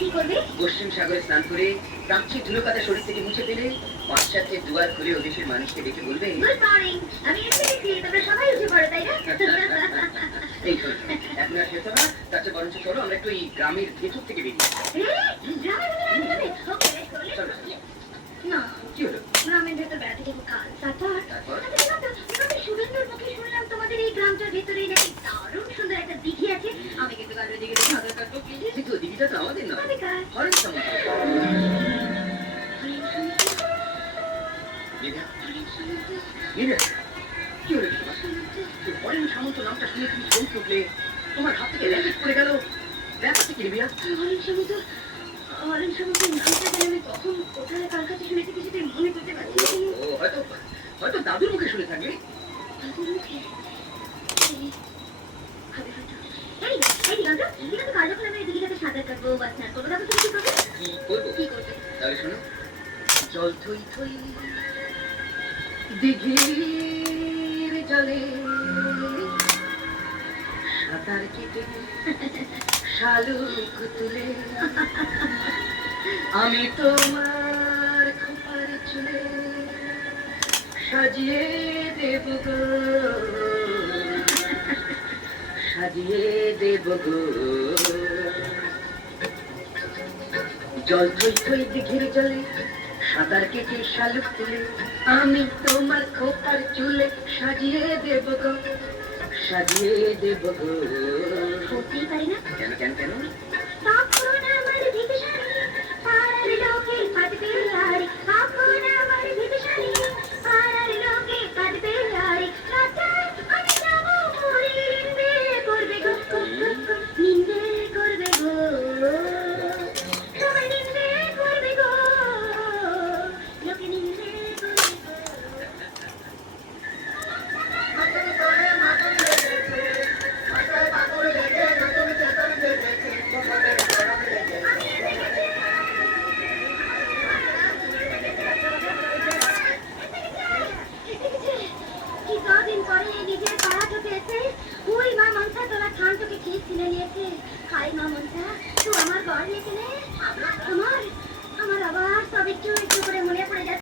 কি করবে? পশ্চিম সাগরে স্নান করে প্রাচ্য ধুলোকাতা শরীর থেকে মুছে ফেলে পাশ্চাত্যের দুয়ার খুলে ও দেশের মানুষকে ডেকে বলবে, গুড মর্নিং, আমি এসে গেছি, তোমরা সবাই উঠে পড়ো, তাই না? এই শোনো, এখন আর যেতে না, তার চেয়ে বরঞ্চ চলো আমরা একটু এই গ্রামের ভেতর থেকে বেরিয়ে আসি। গ্রামের ভেতরে আসতে হবে? ওকে, লেটস গো, চলো। না, কি হলো? গ্রামের ভেতর বেড়াতে যাবো কাল। তারপর? তারপর? তোমাদের শুভেন্দুর মুখে শুনলাম তোমাদের এই গ্রামটার ভেতরেই নাকি দারুণ সুন্দর একটা দিঘি আছে। আমি কিন্তু কাল ওই দিঘিতে সাঁতার কাটবো, প্লিজ। কিন্তু দিদিটা তো আমাদের নয়, আমাদের কার? হরেন সামন্ত। দিদা, দিদা, কি হলো তোমার? এই হরেন সামন্ত নামটা শুনে তুমি চমকে উঠলে, তোমার হাত থেকে র্যাকেট পড়ে গেল। ব্যাপারটা কি রে বিয়া? হরেন সামন্ত নামটা যেন আমি কখন কোথায় কার কাছে শুনেছি কিছুতেই মনে করতে পারছি না। ও হয়তো হয়তো দাদুর মুখে শুনে থাকবে। দাদুর মুখে? এই, দাদু, ঠিক আছে, কাল যখন আমি এই দিঘিটাতে সাঁতার কাটবো বা স্নান করবো, তখন তুমি কি করবে? কি করবো? কি করবে? তাহলে শোনো, জল থই থই দিঘির জলে সাঁতার কেটে শালুক তুলে আমি তোমার খোপার চুলে সাজিয়ে দেব গো, সাজিয়ে দেব গো। জল থই থই দিঘির জলে সাঁতার কেটে শালুক তুলে আমি তোমার খোপার চুলে সাজিয়ে দেব গো, সাজিয়ে দেব গো। করতেই পারি না। কেন কেন কেন? তখন আমার ভিতে শাড়ি, পাড়ার লোকে কাঁদবে লাড়ি। তখন আমার ভিতে শাড়ি, পাড়ার লোকে কাঁদবে লাড়ি। রাজার আমি যাবো মরে, নিন্দে করবে গো, নিন্দে করবে গো, সবাই নিন্দে করবে গো, লোকে নিন্দে করবে গো। কি কদিন পরে নিজের পাড়া থেকে এসে ওই মা মনসা তোরা খান তোকে ঠিক চিনে নিয়েছে। হাই মা মনসা, তুই আমার বর লেখে নে। তোমার আমার আবার সব একটু একটু করে মনে পড়ে যাচ্ছে।